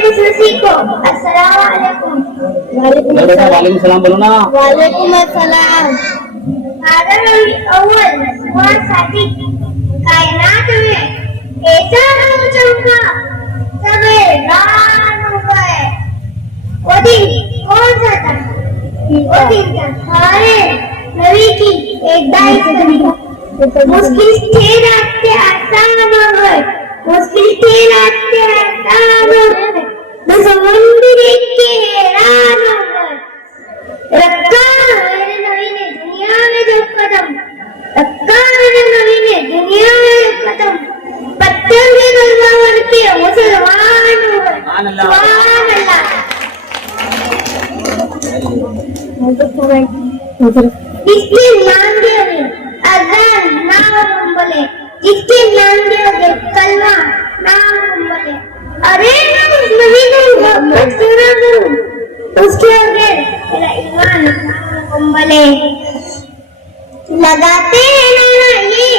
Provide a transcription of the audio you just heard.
सीखो। अस्सलाम वालेकुम। वालेकुम सलाम बोलो ना। वालेकुम अस्सलाम। आदम अव्वल व सादिक कायनात में ऐसा नूर चमका सब हैरान हो गए। वो दिन कौन सा था? वो दिन था हमारे नबी की पैदाइश का दिन। मुश्किल थे रास्ते आसान हो गए। मुश्किल थे रास्ते आसान हो गए। बस मंदिर देख के हैरान हो गए। रखा मेरे नबी ने दुनिया में जो कदम, रखा मेरे नबी ने दुनिया में जो कदम, पत्थर के गलबा बन के मुसलमान हो गए। सुभान अल्लाह। जिसके नाम दियोगे अजान नाम बोले, जिसके नाम दियोगे कलमा नाम बोले, अरे मैं उस नबी को मोहब्बत क्यों ना करूं, उसके बगैर मेरा ईमान नाम बोले। लगाते हैं ना ये